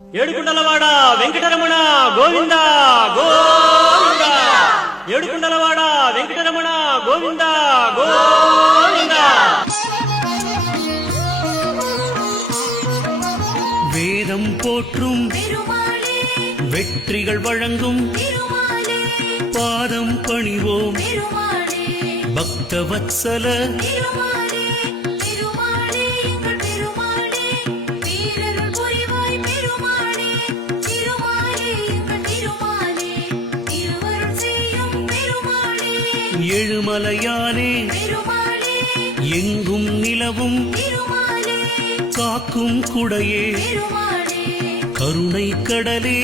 ఏడుకుండలవాడ వెంకటరమణ గోవింద గోవింద ఏడుకుండలవాడ వెంకటరమణ గోవింద గోవింద வேதம் போற்றும் வெற்றிகள் வழங்கும் பாதம் பணிவோம் பக்தவத்சல எழுமலையானே எங்கும் நிலவும் காக்கும் குடையே கருணை கடலே